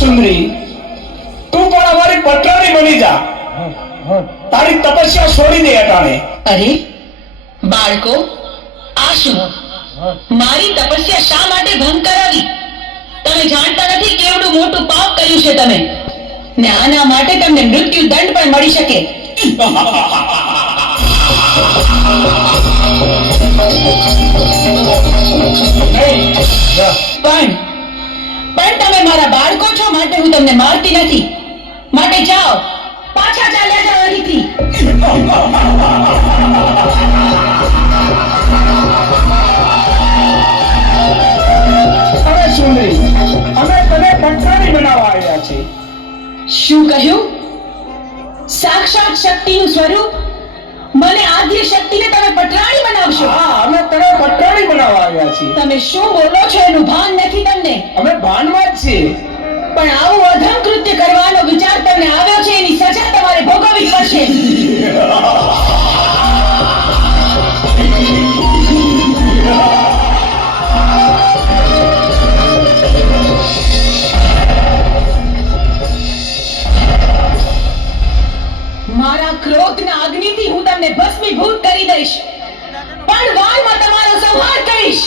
સુંદરી, તું પણ અમારી પટરાણી બની જા. તારી તપસ્યા છોડી દે અટાણે. અરે બાળકો, આ શું? મારી તપસ્યા શા માટે ભંગ કરાવી? તમે જાણતા નથી કેવડું મોટું પાપ કર્યું છે તમે, ને આના માટે તમને મૃત્યુ દંડ પણ મળી શકે. પણ તમે મારા બાળકો છો માટે હું તમને મારતી નથી. માટે જાઓ, પાછા ચાલ્યા જાઓ અહીંથી. અરે સુંદરી, અમે તને પટરાણી બનાવવા આવ્યા છીએ. શું કહ્યું? સાક્ષાત શક્તિનું સ્વરૂપ, મને આદ્ય શક્તિને તમે પટરાણી બનાવશો? હા, અમે તને પટરાણી બનાવવા આવ્યા છીએ. તમે શું બોલો છો એનું ભાન નથી તમને. અમે ભાનમાં જ છીએ. પણ આવું અધમ કૃત્ય કરવાનો વિચાર તમને આવ્યો છે, એની સજા તમારે ભોગવવી પડશે. મારા ક્રોધના અગ્નિથી હું તમને ભસ્મીભૂત કરી દઈશ, પણ વારમાં તમારો સંહાર કરીશ.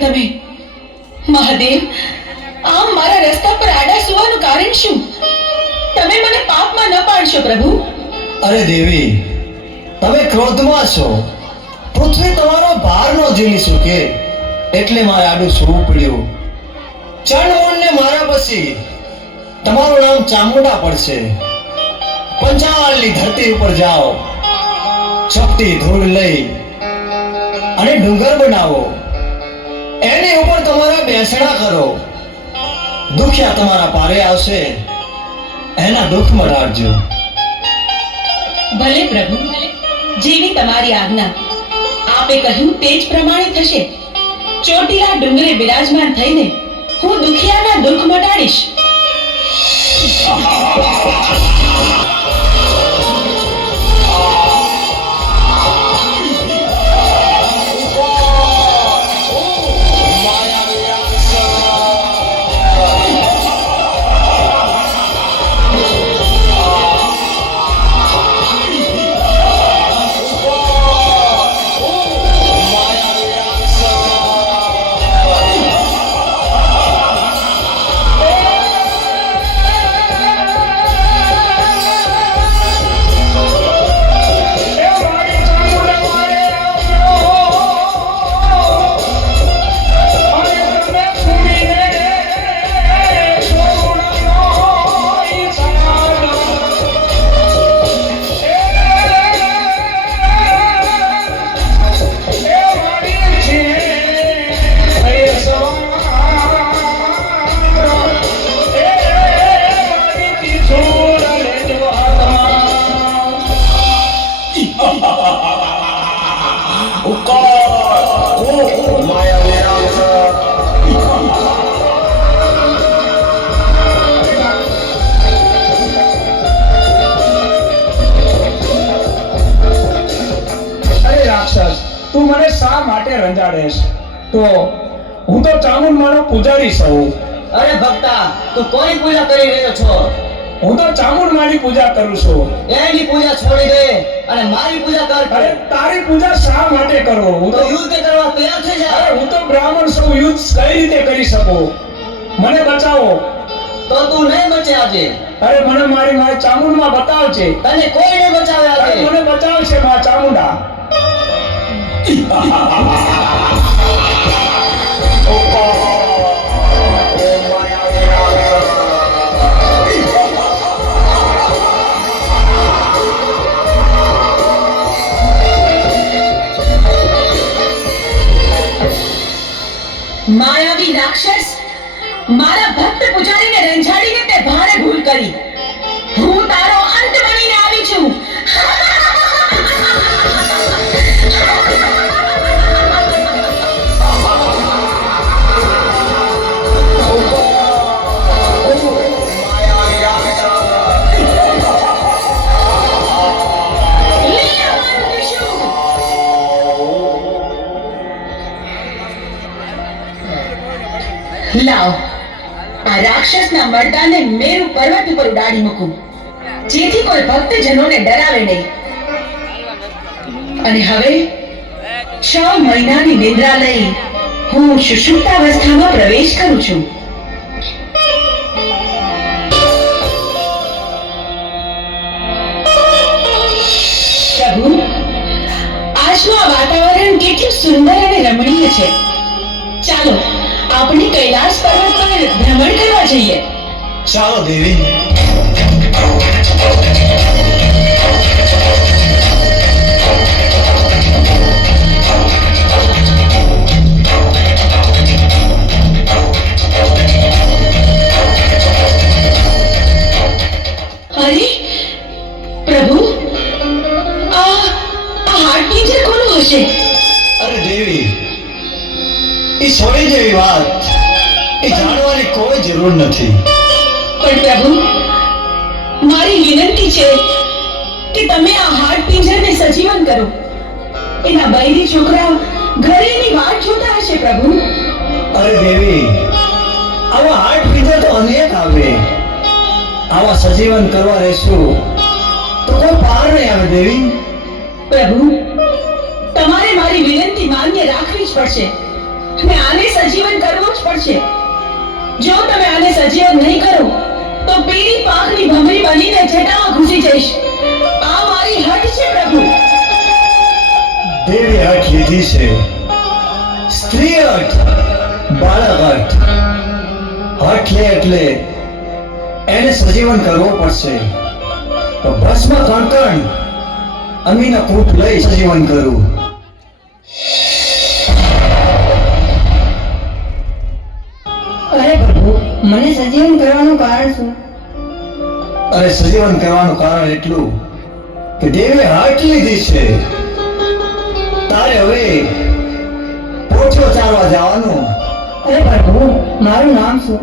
તમે મહાદેવ, આમ મારા રસ્તા પર આડા સુવાનું કારણ શું? તમે મને પાપમાં ન પાડશો પ્રભુ. અરે દેવી, તમે ક્રોધમાં છો. પૃથ્વી તમારો ભાર ન ઝીલી શકે એટલે મારે આડું સૂવું પડ્યું. ચંડમુંડને મારા પછી તમારું નામ ચામુંડા પડશે. પંચાળની ધરતી ઉપર જાઓ, શક્તિ ધૂળ લઈ અને ડુંગર બનાવો, એની ઉપર તમારા બેસણા કરો. દુખિયા તમારા પારે આવશે, એના દુઃખ મટાડજો. ભલે પ્રભુ, જેવી તમારી આજ્ઞા. આપે કહ્યું તે જ પ્રમાણે થશે. ચોટીલા ડુંગરે બિરાજમાન થઈને હું દુખિયાના દુઃખ મટાડીશ. માયાવી રાક્ષસ અરે રાક્ષસ, તું મને શા માટે રંજાડેશ? તો હું તો ચામુંડમાનો પૂજારી છું. અરે ભક્તા, તું કોની પૂજા કરી રહ્યો છો? હું તો ચામુંડમાની પૂજા કરું છું. એની પૂજા છોડી દે અને મારી પૂજા કર. અરે તારી પૂજા શા માટે કરું? હું તો તો યુદ્ધ કરવા તૈયાર થઈ જા. અરે હું તો બ્રાહ્મણ છું, યુદ્ધ કઈ રીતે કરી શકું? મને બચાવો. તો તું નહીં બચે આજે. અરે મને મારી ચામુંડમાં બતાવજે. તને કોઈ નહીં બચાવે અરે આજે. મને બચાવશે મા ચામુંડા. માયાવી રાક્ષસ, મારા ભક્ત પૂજારીને રંજાડીને તે ભારે ભૂલ કરી. હું તારો અંત બનીને આવી છું. લે અમારું દીશું. લાવ, આ રાક્ષસના મરદાને મેરુ પર્વત ઉપર ઉડાડી મૂકું, જેથી કોઈ ભક્તજનોને ડરાવે નહીં. અને હવે 6 મહિનાની નિદ્રા લઈ હું સુષુપ્તાવસ્થામાં પ્રવેશ કરું છું. પ્રભુ, આજનું આ વાતાવરણ કેટલું સુંદર અને રમણીય છે. ચાલો આપણે કૈલાસ પર્વત પર ભ્રમણ કરવા જઈએ. ચાલો દેવી. અરે પ્રભુ, આ હાડપિંજર કોનું હશે? અરે દેવી, એ સોરી જેવી વાત એ જાણવાની કોઈ જરૂર નથી. પણ પ્રભુ, મારી વિનંતી છે કે તમે આ હાડપિંજરને સજીવન કરો. એના બૈરી છોકરા ઘરે એની વાટ જોતા હશે પ્રભુ. અરે દેવી, આવા હાર્ટ પીધા તો અનેક આવે. આવા સજીવન કરવા રહેશું તો કોઈ પાર નહીં આવે દેવી. પ્રભુ, તમારે મારી વિનંતી માન્ય રાખવી જ પડશે અને આને સજીવન કરવું જ પડશે. જો તમે આને સજીવન નહીં કરો તો પીળી પાંખની ભમરી બનીને જટામાં ઘૂસી જઈશ. આ મારી હઠ છે પ્રભુ. દેવી હઠ લીધી છે. સ્ત્રી હઠ, બાળક હઠ. હઠ લે એટલે એને સજીવન કરવો પડશે. તો ભસ્મ કણકણ અમીના કૂપ લઈ સજીવન કરું. અરે પ્રભુ, મને સજીવન કરવાનું કારણ શું? અરે સજીવન કરવાનું કારણ એટલું કે દેવે હઠ લીધી છે. તારે હવે પોચો ચાલવા જવાનું. અરે પ્રભુ, મારું નામ શું?